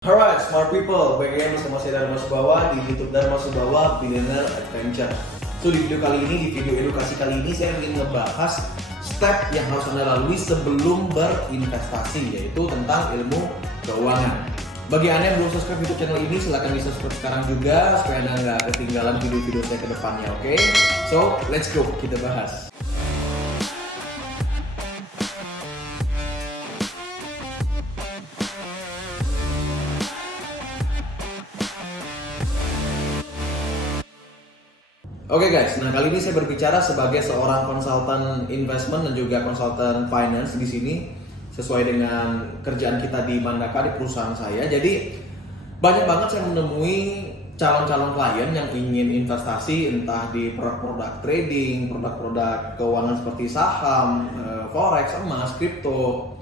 Alright, smart people, balik lagi bersama saya Dharma Subawa di YouTube Dharma Subawa Billionaire Adventure. So di video kali ini, di video edukasi kali ini saya ingin ngebahas step yang harus Anda lalui sebelum berinvestasi, yaitu tentang ilmu keuangan. Bagi Anda yang belum subscribe YouTube channel ini, silahkan di subscribe sekarang juga supaya Anda nggak ketinggalan video-video saya ke depannya, oke? So, let's go, kita bahas. Oke guys, nah kali ini saya berbicara sebagai seorang konsultan investment dan juga konsultan finance di sini sesuai dengan kerjaan kita di Mandaka di perusahaan saya. Jadi banyak banget saya menemui calon-calon klien yang ingin investasi entah di produk-produk trading, produk-produk keuangan seperti saham, forex, emas, kripto,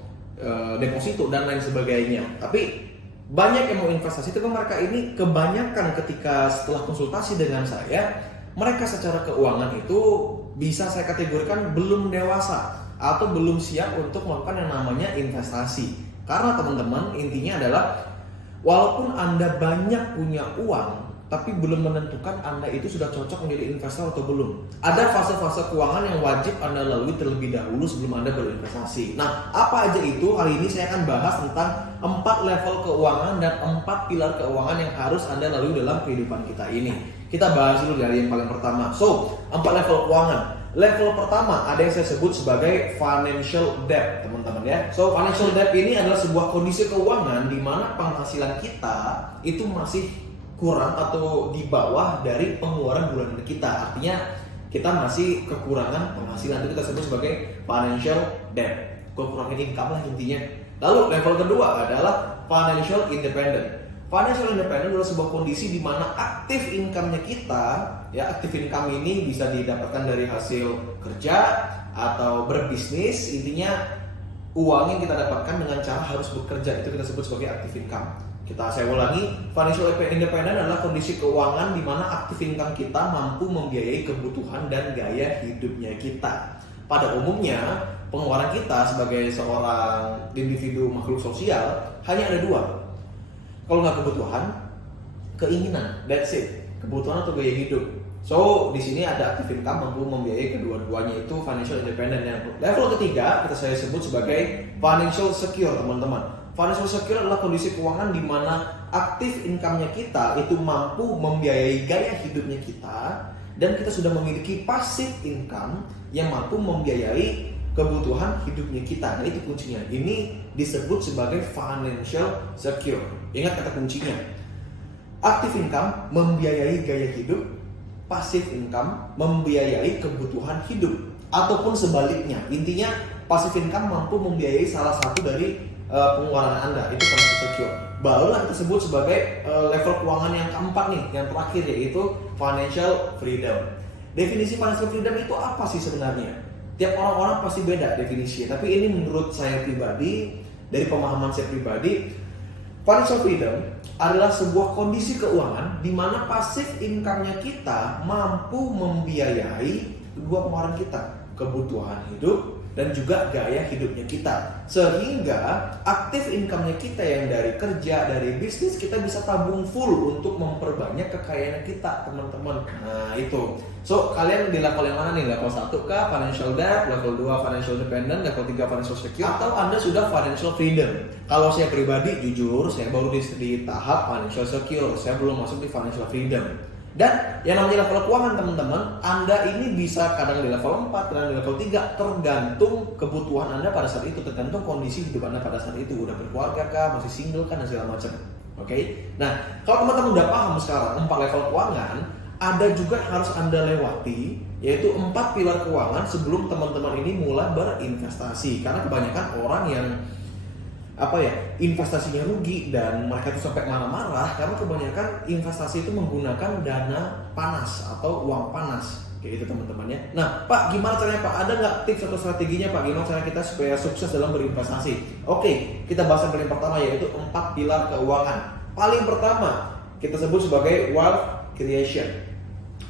deposito dan lain sebagainya. Tapi banyak yang mau investasi, tapi mereka ini kebanyakan ketika setelah konsultasi dengan saya, mereka secara keuangan itu bisa saya kategorikan belum dewasa atau belum siap untuk melakukan yang namanya investasi. Karena teman-teman, intinya adalah walaupun Anda banyak punya uang, tapi belum menentukan Anda itu sudah cocok menjadi investor atau belum. Ada fase-fase keuangan yang wajib Anda lalui terlebih dahulu sebelum Anda berinvestasi. Nah, apa aja itu? Kali ini saya akan bahas tentang 4 level keuangan dan 4 pilar keuangan yang harus Anda lalui dalam kehidupan kita ini. Kita bahas dulu dari yang paling pertama. So, 4 level keuangan. Level pertama ada yang saya sebut sebagai financial debt, teman-teman ya. So, financial debt ini adalah sebuah kondisi keuangan di mana penghasilan kita itu masih kurang atau di bawah dari pengeluaran bulanan kita. Artinya kita masih kekurangan penghasilan, itu kita sebut sebagai financial debt. Kekurangan income lah intinya. Lalu level kedua adalah financial independent. Financial independent adalah sebuah kondisi di mana aktif income-nya kita, ya aktif income ini bisa didapatkan dari hasil kerja atau berbisnis. Intinya uang yang kita dapatkan dengan cara harus bekerja, itu kita sebut sebagai active income. Saya ulangi, financial independent adalah kondisi keuangan di mana aktif income kita mampu membiayai kebutuhan dan gaya hidupnya kita. Pada umumnya, pengeluaran kita sebagai seorang individu makhluk sosial hanya ada 2. Kalau nggak kebutuhan, keinginan, that's it. Kebutuhan atau gaya hidup. So, di sini ada active income mampu membiayai kedua-duanya, itu financial independent. Yang level ketiga saya sebut sebagai financial secure, teman-teman. Financial secure adalah kondisi keuangan di mana aktif income-nya kita itu mampu membiayai gaya hidupnya kita, dan kita sudah memiliki passive income yang mampu membiayai kebutuhan hidupnya kita. Nah, itu kuncinya. Ini disebut sebagai financial secure. Ingat kata kuncinya. Active income membiayai gaya hidup, passive income membiayai kebutuhan hidup, ataupun sebaliknya. Intinya passive income mampu membiayai salah satu dari pengeluaran Anda, itu financial secure. Barulah kita sebut sebagai level keuangan yang keempat nih, yang terakhir, yaitu financial freedom. Definisi financial freedom itu apa sih sebenarnya? Tiap orang-orang pasti beda definisinya, tapi ini menurut saya pribadi, dari pemahaman saya pribadi, financial freedom adalah sebuah kondisi keuangan di mana passive income-nya kita mampu membiayai kedua pengeluaran kita, kebutuhan hidup dan juga gaya hidupnya kita, sehingga aktif income-nya kita yang dari kerja, dari bisnis, kita bisa tabung full untuk memperbanyak kekayaan kita, teman-teman. Nah itu. So, kalian di level yang mana nih? Level 1 kah financial debt, level 2 financial independent, level 3 financial secure, atau Anda sudah financial freedom? Kalau saya pribadi, jujur, saya baru di tahap financial secure, saya belum masuk di financial freedom. Dan yang namanya level keuangan, teman-teman, Anda ini bisa kadang di level 4, kadang di level 3, tergantung kebutuhan Anda pada saat itu, tergantung kondisi hidup Anda pada saat itu, udah berkeluarga kah, masih single kan, dan segala macam. Oke? Nah, kalau teman-teman udah paham sekarang 4 level keuangan, ada juga yang harus Anda lewati, yaitu 4 pilar keuangan sebelum teman-teman ini mulai berinvestasi. Karena kebanyakan orang yang investasinya rugi dan mereka itu sampai marah-marah karena kebanyakan investasi itu menggunakan dana panas atau uang panas, kayak gitu teman-teman ya. Nah Pak, gimana caranya Pak? Ada nggak tips atau strateginya Pak? Gimana cara kita supaya sukses dalam berinvestasi? Oke, kita bahas yang paling pertama, yaitu 4 pilar keuangan. Paling pertama kita sebut sebagai wealth creation.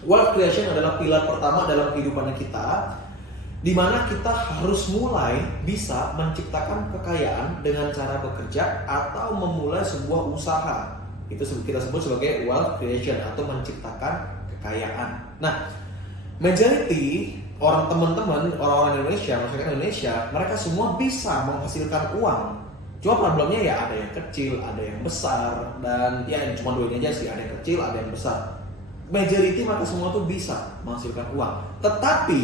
Wealth creation adalah pilar pertama dalam kehidupan kita, di mana kita harus mulai bisa menciptakan kekayaan dengan cara bekerja atau memulai sebuah usaha. Itu kita sebut sebagai wealth creation atau menciptakan kekayaan. Nah, majority orang-orang Indonesia, masyarakat Indonesia, mereka semua bisa menghasilkan uang. Cuma problemnya ya ada yang kecil, ada yang besar, dan ya cuma dua ini aja sih, ada yang kecil, ada yang besar. Majority mereka semua tuh bisa menghasilkan uang. Tetapi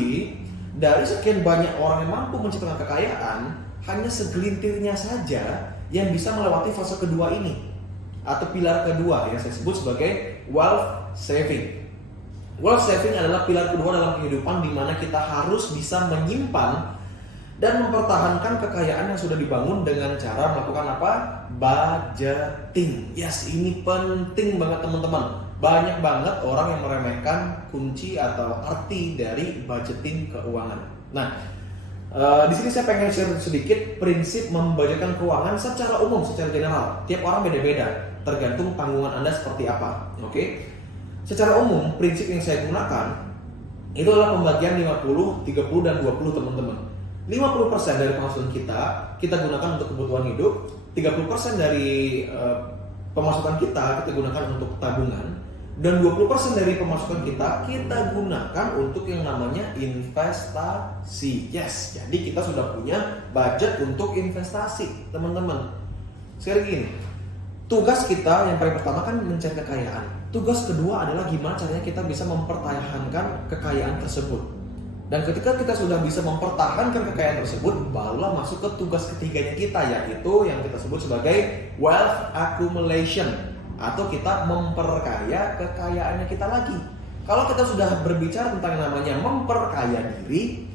dari sekian banyak orang yang mampu menciptakan kekayaan, hanya segelintirnya saja yang bisa melewati fase kedua ini atau pilar kedua yang saya sebut sebagai wealth saving. Wealth saving adalah pilar kedua dalam kehidupan di mana kita harus bisa menyimpan dan mempertahankan kekayaan yang sudah dibangun dengan cara melakukan apa? Budgeting. Yes, ini penting banget teman-teman. Banyak banget orang yang meremehkan kunci atau arti dari budgeting keuangan. Nah, di sini saya pengen share sedikit prinsip membudgetkan keuangan secara umum, secara general. Tiap orang beda-beda, tergantung tanggungan Anda seperti apa. Oke? Secara umum, prinsip yang saya gunakan itu adalah pembagian 50, 30, dan 20 teman-teman. 50% dari penghasilan kita gunakan untuk kebutuhan hidup. 30% dari pemasukan kita gunakan untuk tabungan. Dan 20% dari pemasukan kita gunakan untuk yang namanya investasi. Yes, jadi kita sudah punya budget untuk investasi, teman-teman. Sekali gini, tugas kita yang paling pertama kan mencari kekayaan. Tugas kedua adalah gimana caranya kita bisa mempertahankan kekayaan tersebut. Dan ketika kita sudah bisa mempertahankan kekayaan tersebut, barulah masuk ke tugas ketiganya kita, yaitu yang kita sebut sebagai wealth accumulation, atau kita memperkaya kekayaannya kita lagi. Kalau kita sudah berbicara tentang yang namanya memperkaya diri,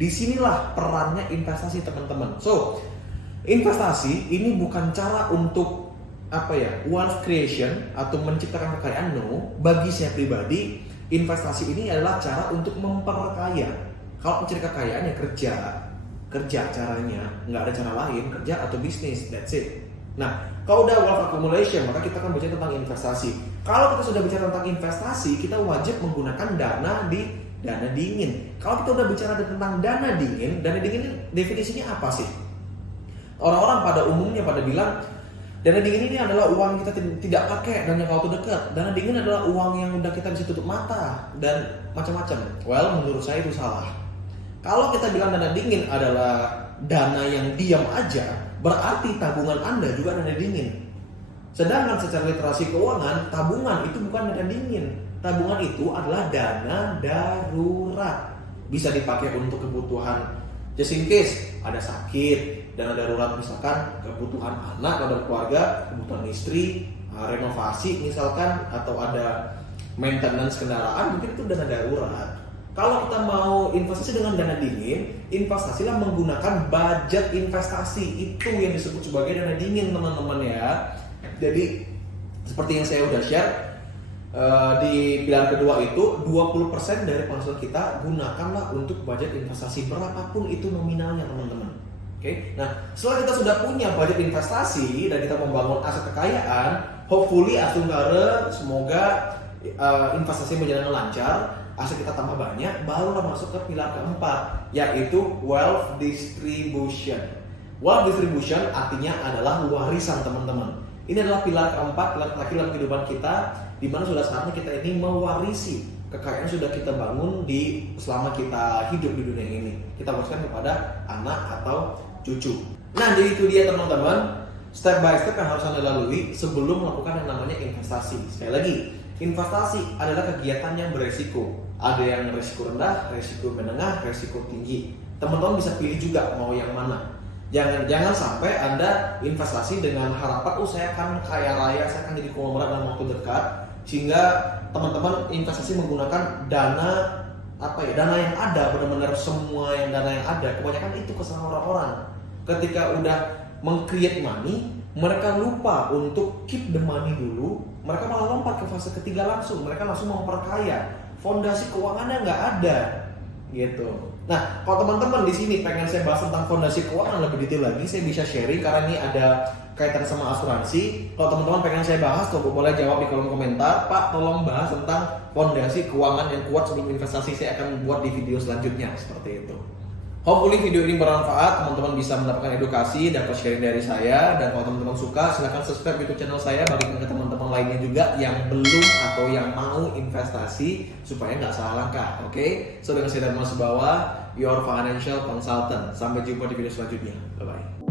disinilah perannya investasi, teman-teman. So, investasi ini bukan cara untuk wealth creation atau menciptakan kekayaan. No, bagi saya pribadi, investasi ini adalah cara untuk memperkaya. Kalau mencari kekayaan ya kerja caranya, nggak ada cara lain, kerja atau bisnis, that's it. Nah, kalau udah wealth accumulation, maka kita akan bicara tentang investasi. Kalau kita sudah bicara tentang investasi, kita wajib menggunakan dana dingin. Kalau kita udah bicara tentang dana dingin ini definisinya apa sih? Orang-orang pada umumnya pada bilang dana dingin ini adalah uang kita tidak pakai dan yang waktu dekat. Dana dingin adalah uang yang udah kita bisa tutup mata dan macam-macam. Well, menurut saya itu salah. Kalau kita bilang dana dingin adalah dana yang diam aja, berarti tabungan Anda juga dana dingin. Sedangkan secara literasi keuangan, tabungan itu bukan dana dingin. Tabungan itu adalah dana darurat. Bisa dipakai untuk kebutuhan just in case ada sakit, dana darurat misalkan kebutuhan anak atau keluarga, kebutuhan istri, renovasi misalkan, atau ada maintenance kendaraan, mungkin itu dana darurat. Kalau kita mau investasi dengan dana dingin, investasilah menggunakan budget investasi. Itu yang disebut sebagai dana dingin, teman-teman ya. Jadi seperti yang saya udah share, di pilar kedua itu 20% dari penghasilan kita gunakanlah untuk budget investasi, berapapun itu nominalnya, teman-teman. Oke. Nah, setelah kita sudah punya budget investasi dan kita membangun aset kekayaan, hopefully semoga investasi berjalan lancar, aset kita tambah banyak, barulah masuk ke pilar keempat, yaitu wealth distribution. Wealth distribution artinya adalah warisan, teman-teman. Ini adalah pilar keempat, pilar terakhir dalam kehidupan kita, di mana sudah saatnya kita ini mewarisi kekayaan sudah kita bangun selama kita hidup di dunia ini. Kita wariskan kepada anak atau cucu. Nah, jadi itu dia teman-teman, step by step yang harus Anda lalui sebelum melakukan yang namanya investasi. Sekali lagi, investasi adalah kegiatan yang beresiko. Ada yang resiko rendah, resiko menengah, resiko tinggi. Teman-teman bisa pilih juga mau yang mana. Jangan sampai Anda investasi dengan harapan saya akan kaya raya, saya akan jadi konglomerat dalam waktu dekat, sehingga teman-teman investasi menggunakan dana yang ada, benar-benar semua dana yang ada. Kebanyakan itu kesalahan orang-orang. Ketika udah meng-create money, mereka lupa untuk keep the money dulu. Mereka malah lompat ke fase ketiga langsung. Mereka langsung memperkaya. Fondasi keuangannya nggak ada, gitu. Nah, kalau teman-teman di sini pengen saya bahas tentang fondasi keuangan lebih detail lagi, saya bisa sharing karena ini ada kaitan sama asuransi. Kalau teman-teman pengen saya bahas, coba boleh jawab di kolom komentar. Pak, tolong bahas tentang fondasi keuangan yang kuat sebelum investasi. Saya akan buat di video selanjutnya seperti itu. Hopefully video ini bermanfaat, teman-teman bisa mendapatkan edukasi, dapat sharing dari saya. Dan kalau teman-teman suka, silahkan subscribe YouTube channel saya, bagikan ke teman-teman lainnya juga yang belum atau yang mau investasi supaya nggak salah langkah. Oke? So dengan saya Dharma Subawa, your financial consultant. Sampai jumpa di video selanjutnya. Bye-bye.